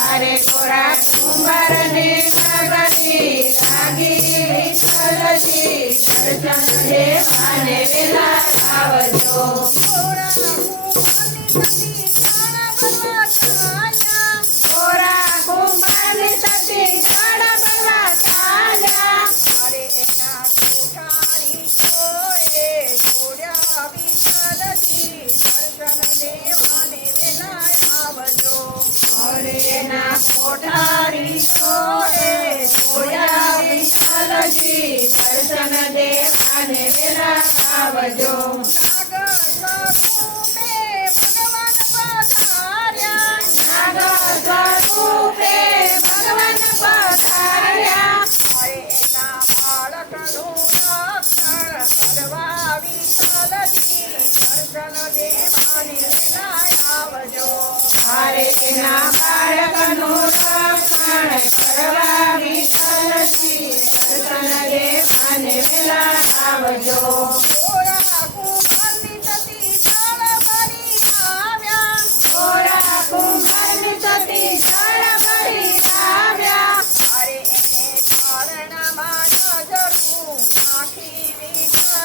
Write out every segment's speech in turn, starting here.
મારે ગોરા કુંભાર ને લાગી વિઠ્ઠલજી છોડે છોડ્યા વિઠ્ઠલજી દર્શન દેવાને વેલા આવજો દર્શન દેવાને વેલાય આવજો મારે એના બાળકનું રક્ષણ કરવા વિઠ્ઠલજી દર્શન દેવાને વેલા આવજો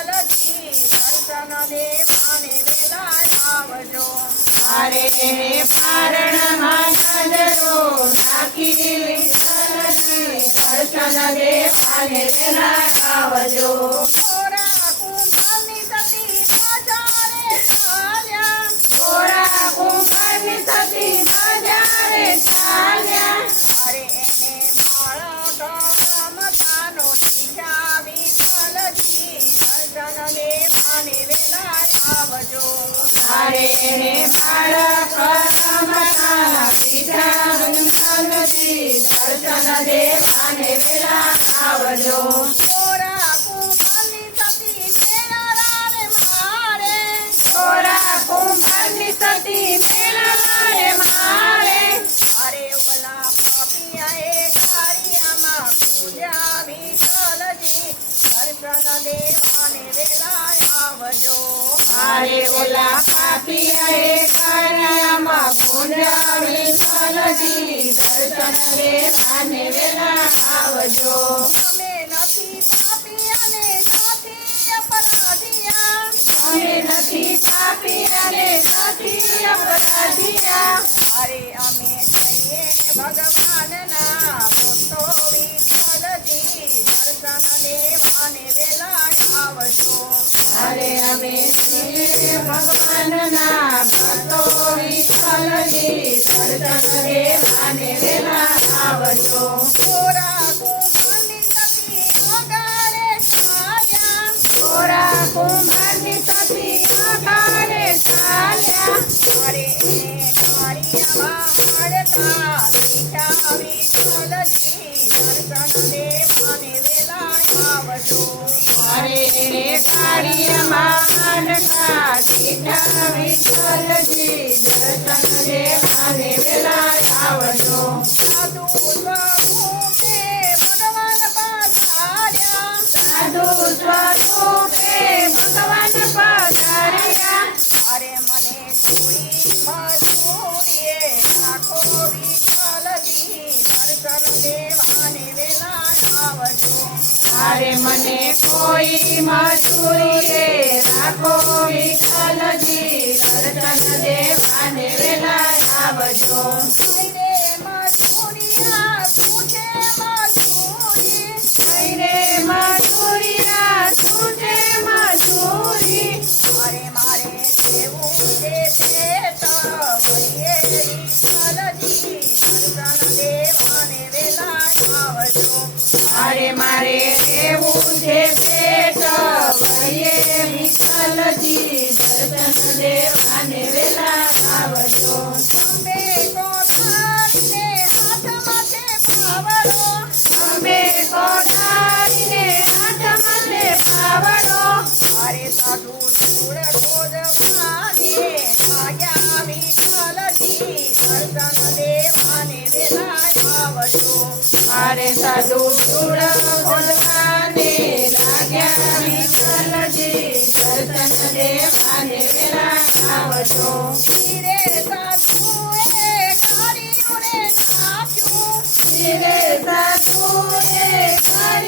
દર્શન દેવાને વેલા આવજો મારે એને પારણમાં નજરો નાખી વિઠ્ઠલજી દર્શન દેવાને વેલા આવજો. બાળક રમતા હનુમાનજી દર્શન દેવાને વેલા આવજો. ગોરા કુંભારની સતી મેળા મારે. ગોરા કુંભારની સતી મેળવારે મારે. અરે ઓલા પાપિયાએ કારિયામાં પૂજા વિઠ્ઠલજી દર્શન દેવાને વેલાય આવજો. મારે ઓલા દર્શન વેલા આવજો અમે નથી પાપી અને નથી અપરાધિયા. અમે નથી પાપી અને નથી અપરાધીયા. અરે અમે છીએ ભગવાનના ભક્તો વિઠ્ઠલજી દર્શન લેવાને વેલાય આવજો અરે અમે છીએ ભગવાનના ભક્તો વિઠ્ઠલજી દર્શન દેવાને વેલા આવજો ગોરા કુંભારની સતી અગાડે ચાલ્યા ગોરા કુંભારની સતી અકાળે ચાલ્યા અરે એ કાળિયામાં હાડતા મીઠા વિઠ્ઠલજી દર્શન દેવાને વેલાય આવજો અરે રે કાળિયામાં હાડકા દીઠા વિઠ્ઠલજી દર્શન દેવાને વેલા આવજો સાધુ અરે મને કોઈ મજૂરીએ રાખો વિઠ્ઠલજી દર્શન દેવાને વેલા આવજો. રે મજૂરિયા પૂછે મજૂરી. મારે રહેવું છે પેટ વળીએ વિઠ્ઠલજી દર્શન દેવાને વેલા આવજો અંબે કોઠારીને હાથમાં છે પાવડો અંબે કોઠારીને હાથમાં છે પાવડો અરે સાધુ ધૂળ ખોદવાને લાગ્યા વિઠ્ઠલજી દર્શન દેવાને વેલાય આવજો મારે સાધુ ચૂડ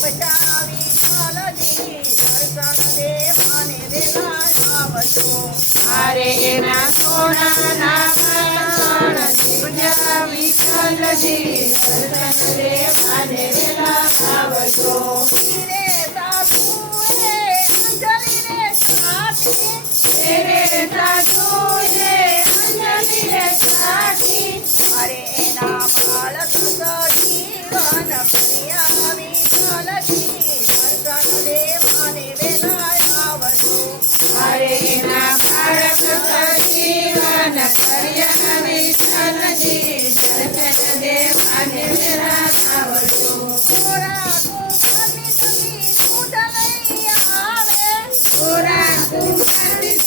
વાસણ નિપજાવી દર્શન દેવ અને વેલા આવજો અરે એના સોનાના વિઠ્ઠલજી દર્શન દેવાને વેલા આવજો. ધીરે સાધુએ અંજલિને સાથી રે સાધુએ અંજલિને સાથી વિઠ્ઠલજી દર્શન દેવાને વેલા આવજો થોડા કુંભની સતી દૂધ લઈ આવે પૂરા કુંભાની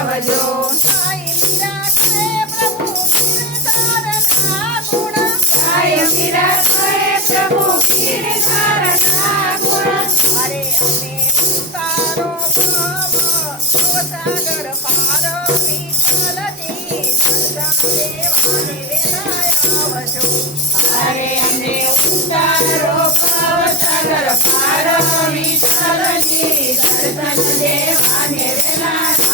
વેલા આવજો સાઈ મીરા કહે પ્રભુ ગિરધારના ગુણ કાય મીરા કહે પ્રભુ ગિરધારના ગુણ અરે અમે ઉતારો ભાવ અવસાગર પાર વિઠ્ઠલજી દર્શન દેવાને વેલા આવજો અરે અમે ઉતારો ભવસાગર પાર વિઠ્ઠલજી દર્શન દેવાને વેલા આવજો